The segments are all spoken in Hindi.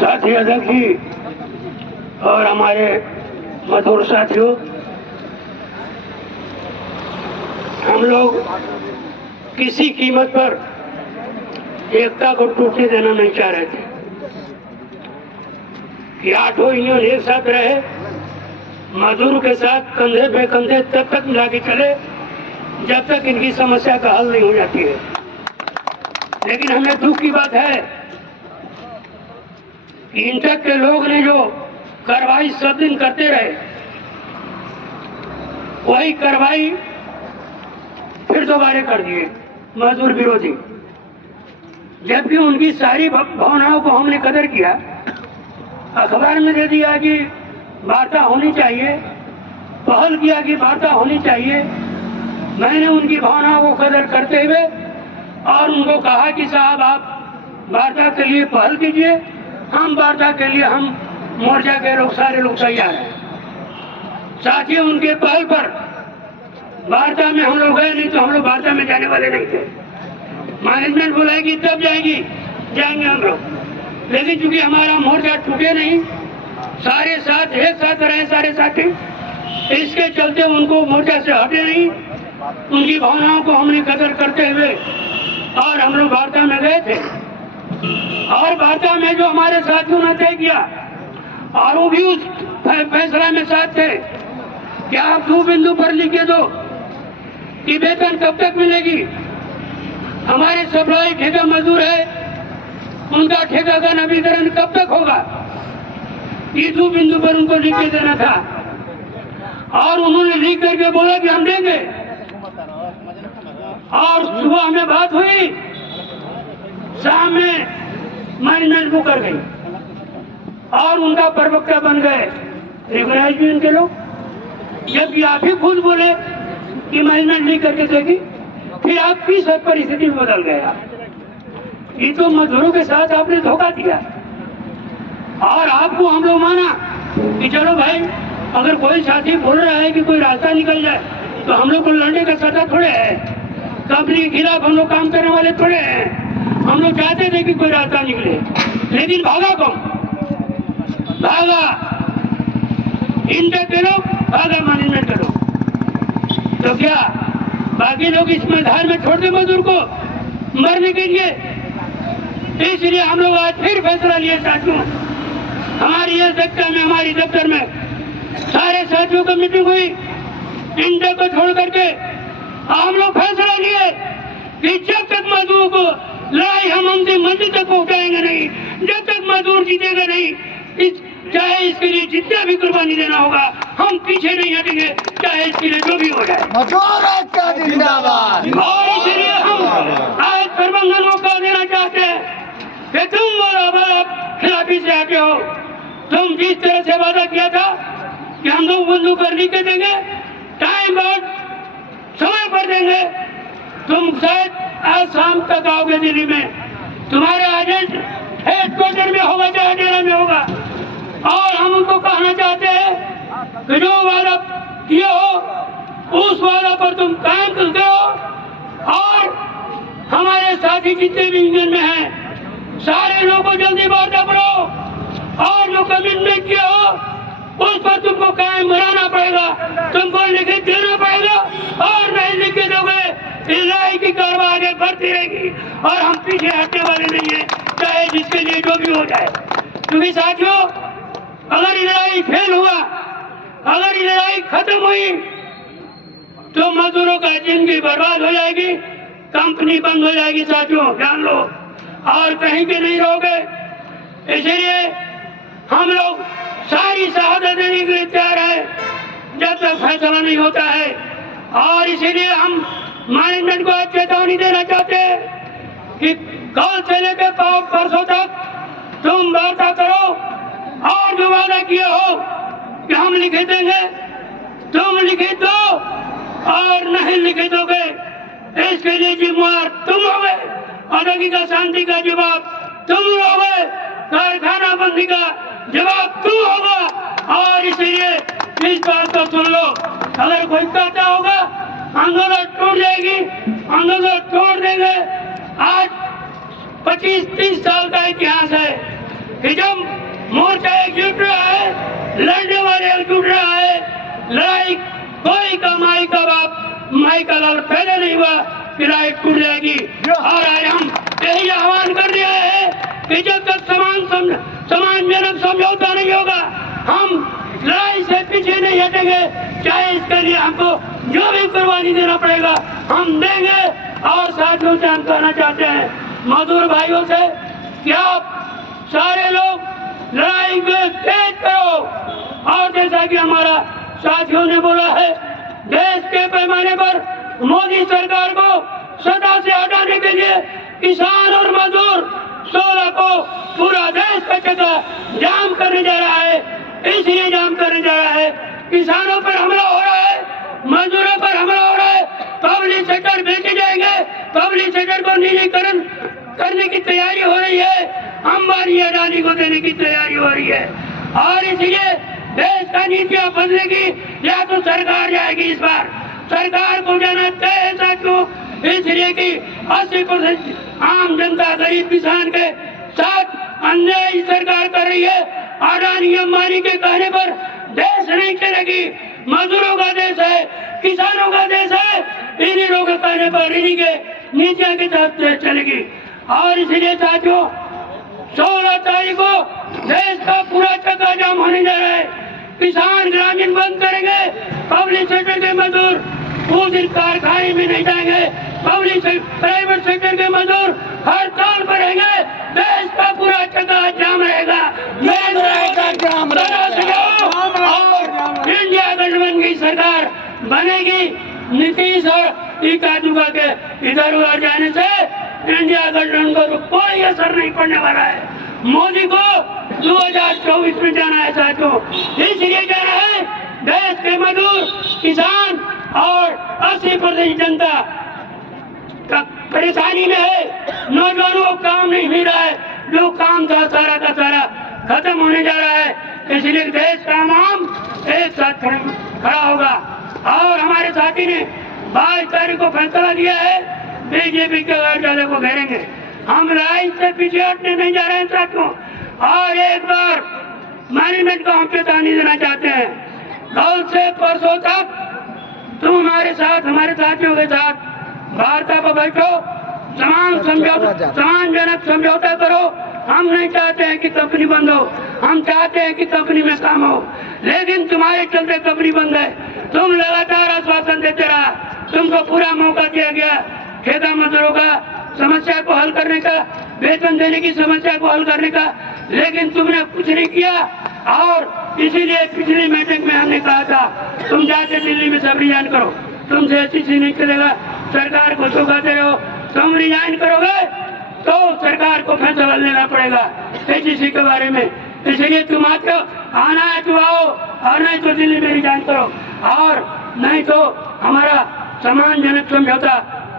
साथी अध्यक्ष जी और हमारे मधुर साथियों, हम लोग किसी कीमत पर एकता को टूटने देना नहीं चाह रहे थे कि 8 यूनियन एक साथ रहे, मजदूर के साथ कंधे पे कंधे तब तक मिला के चले जब तक इनकी समस्या का हल नहीं हो जाती है। लेकिन हमें दुख की बात है कि इंटक के लोग ने जो कार्रवाई सब दिन करते रहे, वही कार्रवाई फिर दोबारा कर दिए मजदूर विरोधी, जबकि उनकी सारी भावनाओं को हमने कदर किया, अखबार में दे दिया कि वार्ता होनी चाहिए, पहल किया कि वार्ता होनी चाहिए। मैंने उनकी भावनाओं को कदर करते हुए और उनको कहा कि साहब आप वार्ता के लिए पहल कीजिए, हम वार्ता के लिए हम मोर्चा के लोग सारे लोग तैयार हैं। साथियों, उनके पहल पर वार्ता में हम लोग गए, नहीं तो हम लोग वार्ता में जाने वाले नहीं थे। मैनेजमेंट बुलाएगी तब जाएंगे हम लोग, लेकिन चूंकि हमारा मोर्चा टूटे नहीं, सारे साथ एक साथ रहे सारे साथी, इसके चलते उनको मोर्चा से हटे नहीं। उनकी भावनाओं को हमने कदर करते हुए और हम लोग वार्ता में गए थे, और वार्ता में जो हमारे साथियों ने तय किया और वो भी उस फैसला में साथ थे कि आप 2 बिंदु पर लिखे दो कि वेतन कब तक मिलेगी। हमारे सप्लाई ठेका मजदूर है, उनका ठेका का नवीकरण कब तक होगा, ये 2 बिंदु पर उनको लिख के देना था। और उन्होंने लिख करके बोला कि हम देंगे, और सुबह में बात हुई, शाम में मैनेजमेंट को कर गई और उनका प्रवक्ता बन गए रिकॉग्नाइज भी उनके लोग, जबकि आप ही खुद बोले कि मैनेजमेंट लिख करके देगी, फिर आपकी सब परिस्थिति में बदल गया। ये तो मजदूरों के साथ आपने धोखा दिया। और आपको हम लोग माना कि चलो भाई, अगर कोई साथी बोल रहा है कि कोई रास्ता निकल जाए तो हम लोग को लड़ने का सत्ता थोड़े है, कंपनी के खिलाफ हम लोग काम करने वाले थोड़े हैं। हम लोग चाहते थे कि कोई रास्ता निकले, लेकिन भागा कौन? भागा इंटक के लोग, भागा मैनेजमेंट के लोग। तो क्या बाकी लोग इस मैदान में छोड़ दे मजदूर को मरने के लिए? इसलिए हम लोग आज फिर फैसला लिए साथियों, हमारी यह दफ्तर में, हमारी दफ्तर में सारे साथियों की मीटिंग हुई, इंटक को छोड़ करके हम लोग फैसला लिए कि जब तक मजदूर को लड़ाई हम अंतिम मंजिल तक पहुंचाएंगे नहीं, जब तक मजदूर जीतेगा नहीं, चाहे इसके लिए जितना भी कुर्बानी देना होगा हम पीछे नहीं हटेंगे, चाहे इसके लिए जो भी हो जाए। और इसलिए हम आज प्रबंधन को कह देना चाहते हैं कि तुम बराबर खिलाफी से आगे हो। तुम जिस तरह से वादा किया था कि हम 2 बिंदु पर लिख के देंगे, टाइम बाद समय पर देंगे, तुम शायद आज शाम तक आओगे दिल्ली में, तुम्हारा एजेंट हेडक्वार्टर में होगा चाहे डेरा में होगा, और हम उनको कहना चाहते हैं कि जो वादा किए हो उस वादा पर तुम कायम करते हो। और हमारे साथी जितने भी यूनियन में हैं, सारे लोगों को जल्दी वार्ता करो, और जो कमिटमेंट किया हो उस पर तुमको कायम बनाना पड़ेगा, तुमको लिखित देना पड़ेगा, और नहीं लिख के दोगे लड़ाई की कार्रवाई आगे बढ़ती रहेगी और हम पीछे हटने वाले नहीं है, चाहे जिसके लिए जो भी हो जाए। क्योंकि साथियों, अगर ये लड़ाई फेल हुआ, अगर ये लड़ाई खत्म हुई तो मजदूरों का जिंदगी बर्बाद हो जाएगी, कंपनी बंद हो जाएगी। साथियों जान लो, और कहीं के नहीं रहोगे। इसलिए हम लोग सारी शहादत देने के लिए तैयार है जब तक फैसला नहीं होता है। और इसीलिए हम मैनेजमेंट को चेतावनी देना चाहते हैं कि कल से लेकर परसों तक तुम वार्ता करो, और जो वादा किए हो कि हम लिखे देंगे, तुम लिखे दो, और नहीं लिखे दोगे इसके लिए जिम्मेवार तुम होगे, आजादी का शांति का जवाब तुम होगे, कारखाना बंदी का जवाब तुम होगा। और इसलिए इस बात को सुन लो, अगर कोई कहता होगा आंदोलन टूट जाएगी, आंदोलन तोड़ देंगे। आज 25-30 साल का इतिहास है, कि जब मोर्चा एकजुट रहा है, लड़ने वाले एकजुट रहा है, लड़ाई कोई का माई का बाप माई का लाल पैदा नहीं हुआ, लड़ाई टूट जाएगी। और आज हम यही आह्वान कर दिया है कि जब तक समानजनक समझौता नहीं होगा, हम लड़ाई से पीछे नहीं हटेंगे। चाहे इसके लिए हमको जो भी कुर्बानी देना पड़ेगा हम देंगे। और साथियों से हम कहना चाहते हैं, मजदूर भाइयों से, कि आप सारे लोग लड़ाई को तेज करो। और जैसा कि हमारा साथियों ने बोला है, देश के पैमाने पर मोदी सरकार को सत्ता से हटाने के लिए किसान और मजदूर 16 को पूरा देश का चक्का जाम करने जा रहा है। इसलिए जाम करने जा रहा है, किसानों पर हमला हो रहा है, मजदूरों पर हमला हो रहा है, पब्लिक सेक्टर बेचे जाएंगे, पब्लिक सेक्टर को निजीकरण करने की तैयारी हो रही है, अंबानी अडानी को देने की तैयारी हो रही है। और इसलिए देश का नीतियां बदलेगी या तो सरकार जाएगी। इस बार सरकार को जाना तय है साथियों, इसलिए कि 80% आम जनता गरीब किसान के साथ अन्याय सरकार कर रही है। अडानी अंबानी के कहने पर देश नहीं चलेगी, मजदूरों का देश है, किसानों का देश है, इन्हीं लोगों के कहने पर इन्हीं के नीतियों के तहत देश चलेगी। और इसलिए साथियों 16 तारीख को देश का पूरा चक्का जाम होने जा रहा है। किसान ग्रामीण बंद करेंगे, पब्लिक सेक्टर के मजदूर उस दिन कारखाने में नहीं जाएंगे, प्राइवेट सेक्टर के मजदूर हड़ताल पर रहेंगे, देश का पूरा चक्का जाम रहेगा। और इंडिया गठबंधन की सरकार बनेगी। नीतीश और इकादुका के इधर उधर जाने से इंडिया गठबंधन को कोई असर नहीं पड़ने वाला है। मोदी को 2024 में जाना है साथियों, इसलिए जाना है। देश के मजदूर, किसान और 80% जनता परेशानी में है, नौजवानों को काम नहीं मिल रहा है, जो काम था सारा का सारा खत्म होने जा रहा है। इसलिए देश का आवाम एक साथ खड़ा होगा। और हमारे साथी ने 22 तारीख को फैसला दिया है, बीजेपी के गैर को घेरेंगे। हम लड़ाई से पीछे हटने नहीं जा रहे हैं साथियों। और एक बार मैनेजमेंट को हम चेतावनी देना चाहते हैं, कल से परसों तक तुम हमारे साथ, हमारे साथियों के साथ वार्ता पर बैठो, सम्मानजनक समझौता करो। हम नहीं चाहते हैं कि कंपनी बंद हो, हम चाहते हैं कि कंपनी में काम हो, लेकिन तुम्हारे चलते कंपनी बंद है। तुम लगातार आश्वासन देते रहा, तुमको पूरा मौका दिया गया ठेका मजदूरों का समस्या को हल करने का, वेतन देने की समस्या को हल करने का, लेकिन तुमने कुछ नहीं किया। और इसीलिए पिछली मीटिंग में हमने कहा था, तुम जाके दिल्ली में सब रिजाइन करो, तुमसे ऐसी चीज नहीं चलेगा, सरकार को धोखाते रहो। तुम रिजाइन करोगे तो सरकार को फैसला लेना पड़ेगा एचईसी के बारे में। इसलिए तुम आते हो, आना है तो आओ, और नहीं तो दिल्ली में रिजाइन करो, और नहीं तो हमारा सम्मानजनक समझौता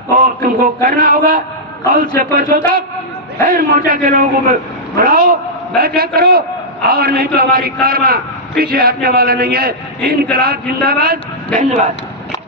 को तुमको करना होगा। कल से परसों तक फिर मोर्चा के लोगों को बुलाओ, बैठक करो, और नहीं तो हमारी कारवां पीछे हटने वाला नहीं है। इनकलाब जिंदाबाद। धन्यवाद।